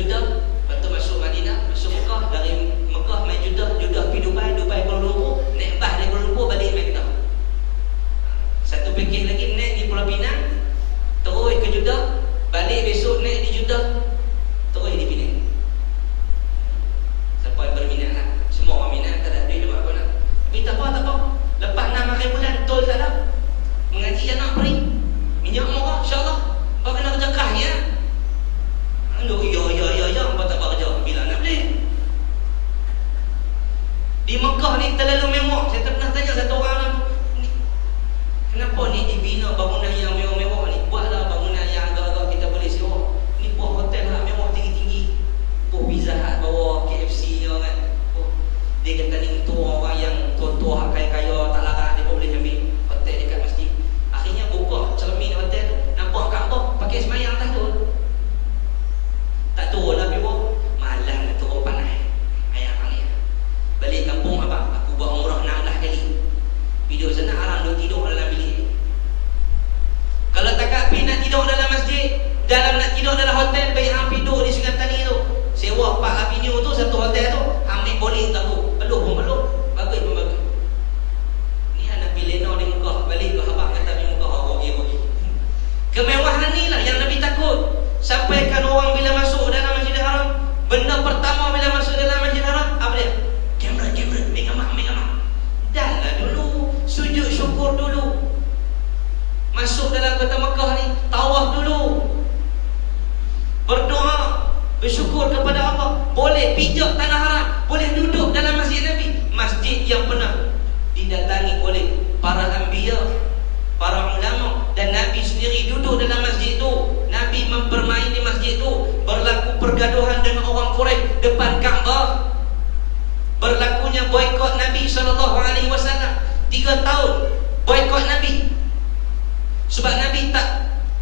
Jeddah, lepas tu masuk Madinah, masuk Mekah, dari Mekah main Jeddah, Jeddah pergi Dubai, Dubai Kuala Lumpur, naik bas dari Kuala Lumpur balik main Kedah. Satu package lagi naik di Pulau Pinang, terus ke Jeddah, balik besok naik di Jeddah, terus di Penang. Siapa yang berminat lah, semua orang minat, tak ada duit cuma aku nak. Tapi tak apa, lepas 6 hari bulan tol tak ada, mengaji anak beri minyak murah, insyaAllah. Kau kena kerja kerahnya. Aduh, ya, apa tak buat kerja? Bila nak beli? Di Mekah ni terlalu mewah. Saya tak pernah tanya satu orang ni, kenapa ni dibina bangunan yang mewah-mewah ni? Buatlah bangunan yang agak-agak kita boleh sewa. Ni buat hotel lah mewah tinggi-tinggi. Buat Pizza Hut bawah KFC ni kan. Dia kata ni untuk orang yang tua-tua kaya-kaya tak larat, dia pun boleh ambil hotel dekat masjid. Akhirnya buka cermin hotel tu, nampak Kaabah pakai semayang atas tu. Tak turun lah biwa, malam nak turun panas. Ayah panggil balik kampung abang, aku buat umrah 16 kali. Video sana haram duduk tidur dalam bilik. Kalau tak pergi nak tidur dalam masjid, nak tidur dalam hotel, baik hang tidur di Sungai Petani tu. Sewa 4 avenue tu, satu hotel tu, ambil boleh tak tu. Peluh pun peluh, bagus pun bagus. Ni anak Pileno di Mekah, balik ke abang kata di Mekah awak dia bagi. Kemewahan ni lah yang Nabi takut. Sampaikan orang bila masuk dalam Masjidil Haram, benda pertama bila masuk dalam Masjidil Haram, apa dia? Kamera, ambil gambar. Dan lah dulu, sujud syukur dulu. Masuk dalam kota Mekah ni, tawaf dulu. Berdoa, bersyukur kepada Allah. Boleh pijak tanah haram, boleh duduk dalam masjid Nabi, masjid yang pernah didatangi oleh para anbiya, para ulama, dan Nabi sendiri duduk dalam masjid tu. Nabi bermain di masjid tu, berlaku pergaduhan dengan orang Quraisy depan Kaabah. Berlakunya boikot Nabi SAW 3 tahun boikot Nabi. Sebab Nabi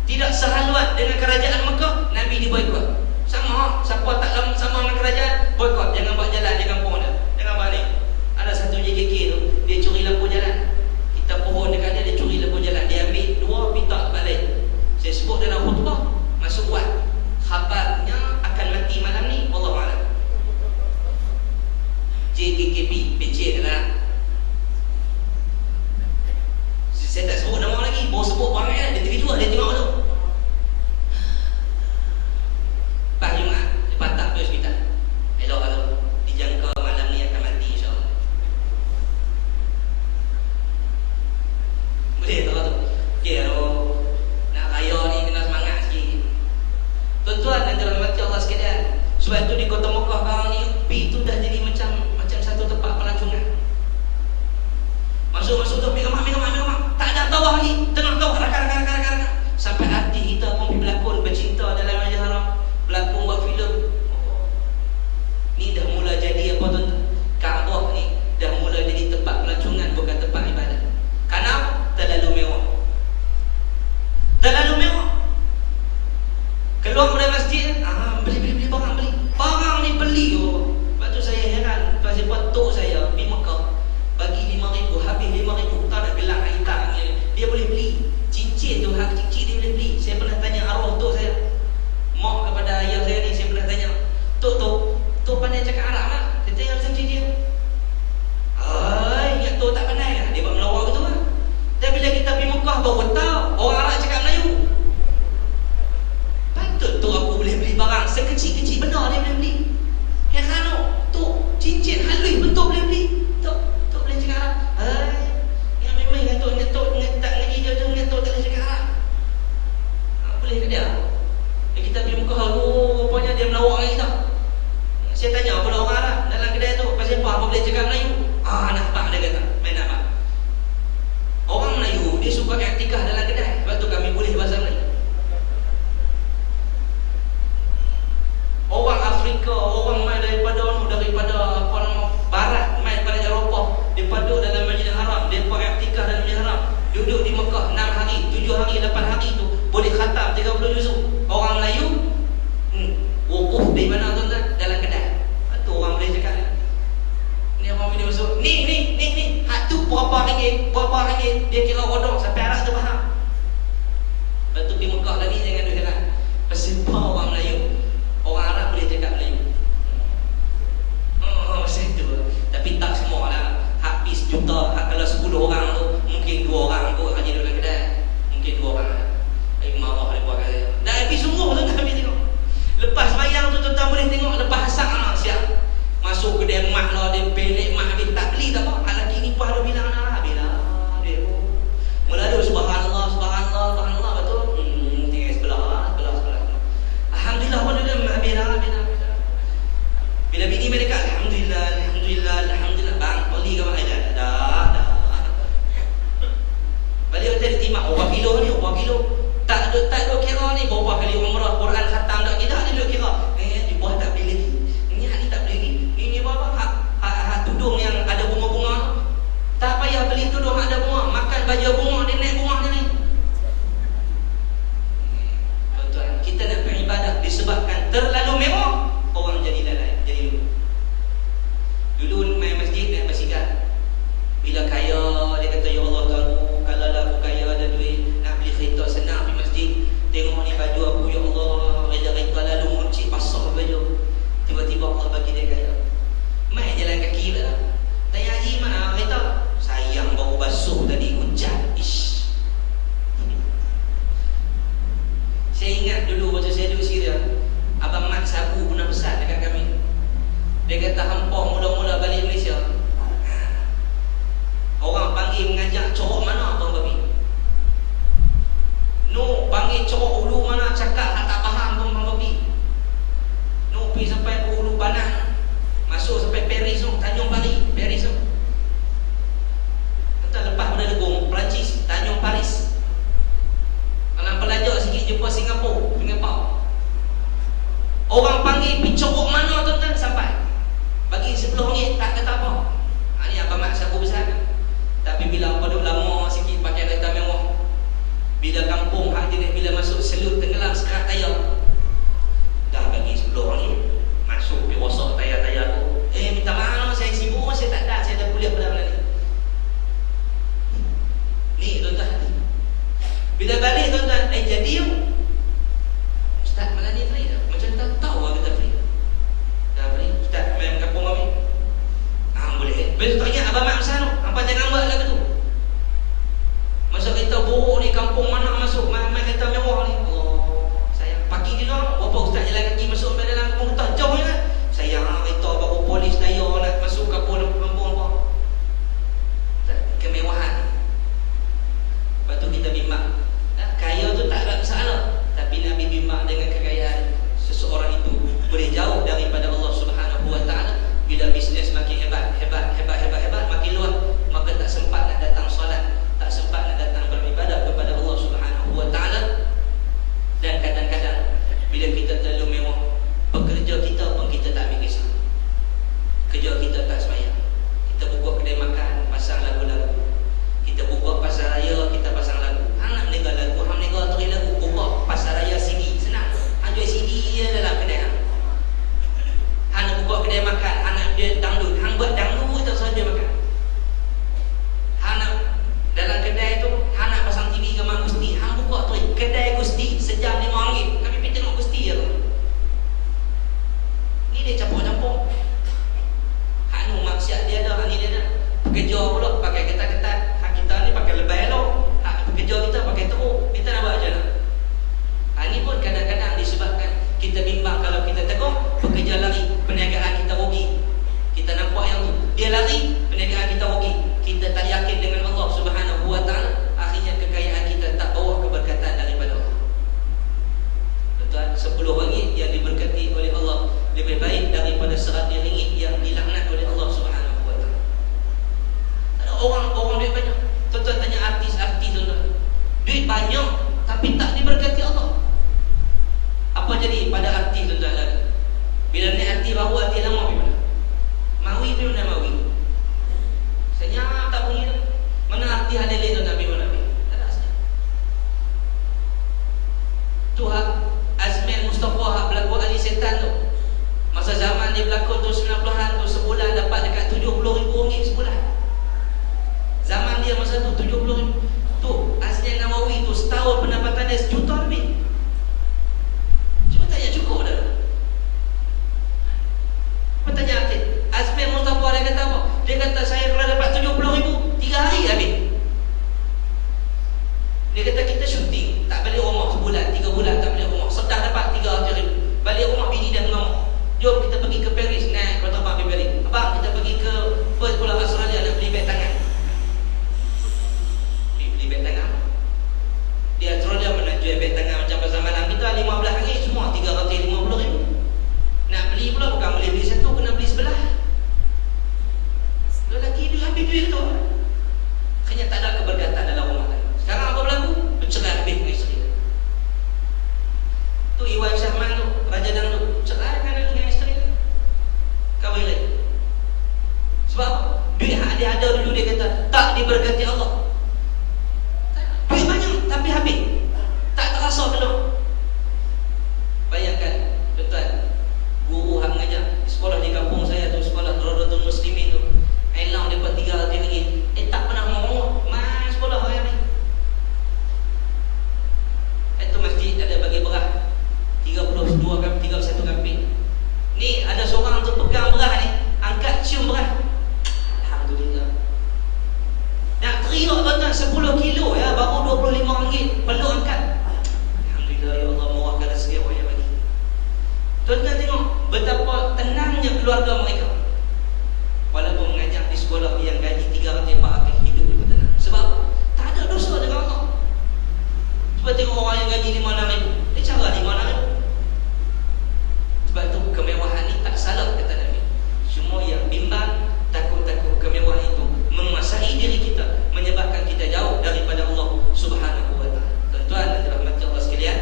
tidak sehaluan dengan kerajaan Mekah, Nabi diboikot. Sama, siapa tak sama dengan kerajaan, boikot. Jangan buat jalan di kampung dia. Jangan buat ni. Ada satu JKK tu, dia curi lampu jalan. Kita pohon dekat dia curi lampu jalan. Dia ambil 2 pitak tempat lain. Saya sebut dalam khutbah, masuk buat. Khabarnya akan mati malam ni, Wallahualam. JKKP, BC adalah. Saya tak sebut nama lagi, baru sebut barang dia terkejut, dia tengok tu. Pak Jumaat, dia patah ke hospital. Elok kalau dijangka malam ni akan mati insyaAllah. Boleh tak tu? Okay, nak raya ni kena semangat sikit. Tuan-tuan dan dirahmati Allah sekalian, sebab tu di kota Mekah sekarang ni, pi tu dah jadi macam satu tempat pelancongan. Masuk tu, ambil gambar. Tak ada tawaf lagi, tengah tawaf, rakan. Sampai artis kita pun pergi berlakon bercinta dalam Masjidil Haram, berlakon buat filem. Ni dah mula jadi apa tuan-tuan? Kaabah ni dah mula jadi tempat pelancongan, bukan tempat ibadat. Kenapa? Terlalu mewah. Keluar dari masjid, beli barang, barang ni beli. Lepas tu saya heran, pasal tok saya di Mekah bagi 5,000, habis 5,000, tak ada gelang hitam dia boleh beli. Cincin tu, hak cincin dia boleh beli. Saya pernah tanya arwah tok saya, mak kepada ayah saya ni, saya pernah tanya, tok pandai cakap Arab tak? Saya tanya cincin dia. Yang tok tak pandai lah, dia buat melawak gitu lah. Dan bila kita pergi Mekah baru tahu orang Arab cakap Melayu. Patut tok aku boleh beli barang sekecil-kecil benda dia boleh beli. Heran tok cincin halus betul boleh beli. Tok boleh cakap Arab. Yang memang dengan tok tak ngaji dia tu, tok tak boleh cakap Arab. Boleh ke dia? Kita pergi Mekah, rupanya dia melawak dengan kita. Saya tanya pada orang Arab dalam kedai tu, pasal apa boleh cakap Melayu? Nampak dia kata, main nampak. Orang Melayu dia suka iktikaf dalam kedai, sebab tu kami boleh bahasa Melayu. Orang Afrika, orang main daripada barat, main daripada Eropah, dia padu dalam Masjidil Haram, dia iktikaf dalam Masjidil Haram, duduk di Mekah 6 hari, 7 hari, 8 hari tu boleh khatam 30 juzuk. Orang Melayu wukuf di mana tuan-tuan? Dalam kedai. Tu orang boleh cakap ni orang bila masuk ni hak tu berapa ringgit dia kira rodok sampai Arab tu faham. Lepas tu pergi Mekah lagi jangan duk heran. Pasal orang Melayu, orang Arab boleh cakap kata hampa mula-mula balik Malaysia, orang panggil mengajak corok mana Abang Babi. No, panggil corok ulu mana cakap tak faham Abang Babi. No, pergi sampai ke Ulu Panang, masuk sampai Paris tu, Tanjung Paris, Paris tu. Entah lepas pada Legong, Perancis, Tanjung Paris. Kalau pelajar sikit jumpa Singapura. Orang panggil pergi corok mana tuan-tuan sampai. Bagi RM10 tak kata apa. Ni Abang Mak sabu besar. Tapi bila apa duk lama sikit pakai kereta mewah, bila kampung hak jenis bila masuk selut tenggelam sekerat tayar, dah bagi RM10 masuk pergi rosak tayar-tayar tu. Minta maaf saya sibuk, saya tak ada, saya dah kuliah pada malam ni tuan-tuan. Bila balik tuan-tuan, jadi yuk Ustaz malam ni free tak? Macam tak tahu lah kita free. Dah free Ustaz main kampung kami. Boleh. Bila tu tanya Abang Mak macam mana? Apa jangan buat lagu tu? Masuk kereta buruk ni, kampung mana masuk? Main kereta mewah ni. Oh, sayang. Pagi dia orang, berapa Ustaz jalan kaki masuk dalam kampung kita? Jauh je lah. Sayang kereta baru polis daya nak masuk kampung apa. Kemewahan. Lepas tu kita bimbang. Kaya tu tak ada masalah. Tapi Nabi bimbang dengan kekayaan seseorang itu boleh jauh daripada Allah Subhanahu Wa Taala. Bila bisnes makin hebat, makin luas, maka tak sempat nak datang solat, tak sempat nak datang beribadah kepada Allah Subhanahu Wa Taala. Dan kadang-kadang bila kita terlalu mewah, pekerja kita pun kita tak ambil kisah. Kerja kita tak sembahyang. Kita buka kedai makan, pasang lagu-lagu. Kita buka pasar raya, kita pasang lagu. Anak meninggal lagu, hang meninggal tu lagu. Buka pasar raya CD, senang. Hang jual CD je dalam kedai hang. Hang nak buka kedai makan, anak dia dangdut, hang buat dangdut tak saja makan. Hang nak dalam kedai tu, hang nak pasang TV gambar Gusti, hang buka tu kedai Gusti sejam RM5. Kami pergi tengok Gusti je tu. Ni dia campur-campur. Hak nu maksiat dia ada, hak ni dia ada. Pekerja pula pakai ketat-ketat. Hak kita ni pakai lebay elok. Hak pekerja kita pakai teruk. Kita nak buat macam mana? Hak ni pun kadang-kadang disebabkan kita bimbang kalau kita tengok pekerja lari, perniagaan kita rugi. Kita nampak yang tu, dia lari, perniagaan kita rugi. Kita tak yakin dengan Allah Subhanahu Wa Taala, akhirnya kekayaan kita tak bawa keberkatan daripada Allah. Betul? RM10 yang diberkati oleh Allah lebih baik daripada RM100 yang dilaknat oleh Allah Subhanahu Wa Taala. Ada orang duit banyak. Tuan-tuan tanya artis-artis tuan-tuan. Duit banyak tapi tak diberkati Allah. Apa jadi pada artis tuan-tuan lagi? Bila ni artis baru, artis lama pergi mana? Mawi pergi mana Mawi? Senyap tak bunyi dah. Mana artis halal tuan-tuan pergi mana pergi? Tak ada senyap. Tu hak Azman Mustafa hak berlakon Ali Setan tu. Masa zaman dia berlakon tu 90-an tu, sebulan dapat dekat RM70,000 sebulan. Zaman dia masa tu 70,000. Tu Azman Nawawi tu setahun pendapatan dia RM1 juta lebih. Cuba tanya cukup dah. Tanya artis Azman Mustafa dia kata apa? Dia kata saya kalau dapat RM70,000 3 hari habis. Dia kata kita syuting tak balik rumah sebulan, 3 bulan tak balik rumah, sedang dapat RM300,000. Balik rumah bini dah mengamuk. Jom kita pergi ke Paris, naik kereta abang pergi Paris. Abang kita pergi ke Perth Pulau Australia nak beli beg tangan. Beli beg tangan. Di Australia mana jual beg tangan macam pasal malam kita RM15 semua RM350,000. Nak beli pula bukan boleh beli satu, kena beli sebelah. Lelaki dia habis duit tu. Hanya tak ada keberkatan dalam rumah tangga. Sekarang apa berlaku? Bercerai habis dengan isteri. Tu Iwan Syahman tu, Raja Dangdut, cerai kan dengan isteri. Kahwin lagi. Sebab duit hak dia ada dulu, dia kata tak diberkati Allah. Duit banyak tapi habis. Tak terasa belum. Bayangkan, tuan-tuan, guru hang mengajar di sekolah di kampung saya tu, sekolah Darul Muslimin tu, elang dapat RM300. Tak pernah mau main sekolah hari ni. Itu masjid ada bagi beras 31 kamping. Ni ada seorang tu pegang beras ni, angkat cium beras. Alhamdulillah. Nak teriak tuan-tuan 10 kilo ya, baru RM25. Peluk angkat. Alhamdulillah ya Allah, murahkan rezeki awak yang bagi. Tuan-tuan tengok betapa tenangnya keluarga mereka. sekolah yang gaji 300-400 hidup di tenang. Sebab tak ada dosa dengan Allah. Sebab tengok orang yang gaji 5-6 ribu, dia cara 5-6 ribu. Sebab itu kemewahan ni tak salah kata Nabi. Semua yang bimbang, takut-takut kemewahan itu menguasai diri kita, menyebabkan kita jauh daripada Allah Subhanahu wa taala. Tuan-tuan dan dirahmati Allah sekalian,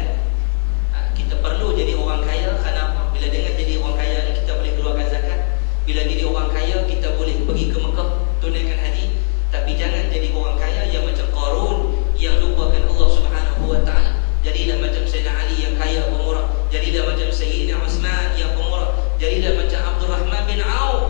kita perlu jadi orang kaya. Kenapa? Bila dengan jadi orang kaya ni kita boleh keluarkan zakat. Bila jadi orang kaya kita boleh pergi ke Mekah tunaikan haji. Tapi jangan jadi orang kaya yang macam Qarun, yang lupakan Allah Subhanahu wa taala. Jadilah macam Sayyidina Ali yang kaya pemurah. Jadilah macam Sayyidina Uthman yang pemurah. Jadilah macam Abdul Rahman bin Auf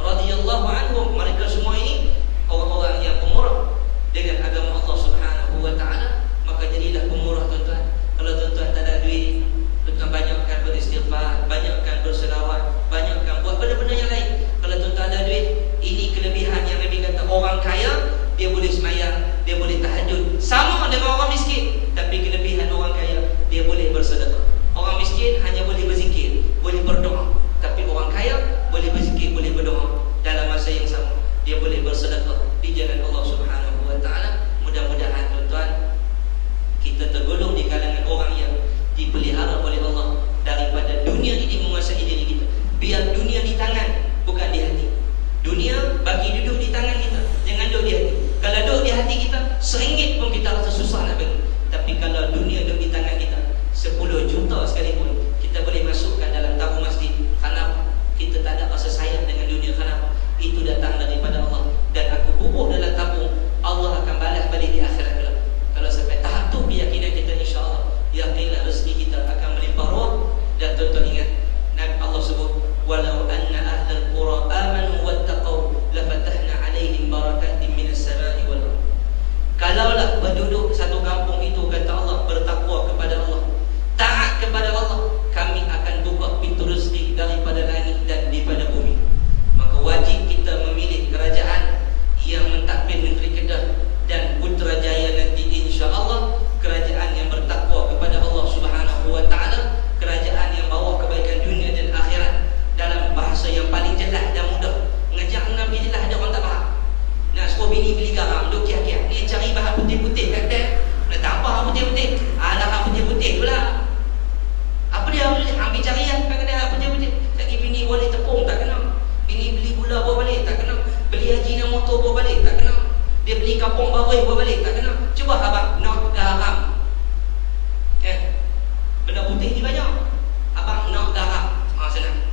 radhiyallahu anhum. Mereka semua ini orang-orang yang pemurah dengan agama Allah Subhanahu wa taala. Maka jadilah pemurah tuan-tuan. Kalau tuan-tuan tak ada duit, tuan-tuan banyakkan beristighfar, banyakkan berselawat, banyakkan buat benda-benda yang lain. Kalau tuan-tuan ada duit, ini kelebihan yang Nabi kata, orang kaya dia boleh semayang, dia boleh tahajud, sama dengan orang miskin. Tapi kelebihan orang kaya, dia boleh bersedekah. Orang miskin hanya boleh berzikir, boleh berdoa. Tapi orang kaya boleh berzikir, boleh berdoa. Dalam masa yang sama, dia boleh bersedekah di jalan Allah Subhanahu wa taala. Mudah-mudahan tuan-tuan kita tergolong di kalangan orang yang dipelihara oleh Allah daripada dunia ini menguasai diri kita. Biar dunia di tangan, bukan di hati. Dunia bagi duduk di tangan kita, jangan duduk di hati. Kalau duduk di hati kita, RM1 pun kita rasa susah nak bagi. Tapi kalau dunia duduk di tangan kita, 10 juta sekalipun kita boleh masukkan dalam tabung masjid. Kenapa? Kita tak ada rasa sayang dengan dunia. Kenapa? Itu datang daripada Allah. Dan aku kubur dalam tabung, Allah akan balas balik di akhirat kelak. Kalau sampai tahap tu keyakinan kita, insya-Allah yakinlah rezeki kita akan melimpah ruah. Dan tuan-tuan ingat, Nabi Allah sebut, walau anna ahlal qura amanu wattaqau lafatahna alaihim barakatin minas sama'i wal ardh. Kalaulah penduduk satu kampung itu, kata Allah, bertakwa kepada Allah, taat kepada Allah, kami akan buka pintu rezeki daripada langit dan daripada bumi. Maka wajib kita memilih kerajaan yang mentadbir negeri Kedah dan Putrajaya nanti, insya-Allah kerajaan yang bertakwa kepada Allah Subhanahu wa taala, kerajaan yang bawa kebaikan dunia dan akhirat. Dalam bahasa yang paling jelas dan mudah, ngajak Nabi jelas, ada orang tak faham. Nak suruh bini beli garam, duk kiak-kiak, ni cari bahan putih-putih kat kedai, nak tambah bahan putih-putih. Alah, bahan putih-putih pula. Apa dia ambil carian kat kedai bahan putih-putih. Lagi bini boleh tepung tak kena. Bini beli gula bawa balik tak kena. Beli haji dan motor bawa balik tak kena. Dia beli kapung baroi bawa balik tak kena. Cuba abang nak garam. Benda putih ni banyak. Abang nak garam. Senang.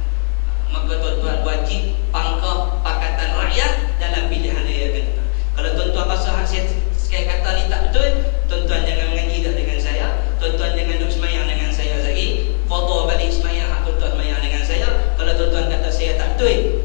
Maka tuan-tuan wajib pangkah Pakatan Rakyat dalam pilihan raya kita. Kalau tuan-tuan rasa saya sekali kata ni tak betul, tuan-tuan jangan mengaji dah dengan saya. Tuan-tuan jangan duduk semayang dengan saya lagi. Qadha balik semayang, tuan-tuan semayang dengan saya. Kalau tuan-tuan kata saya tak betul,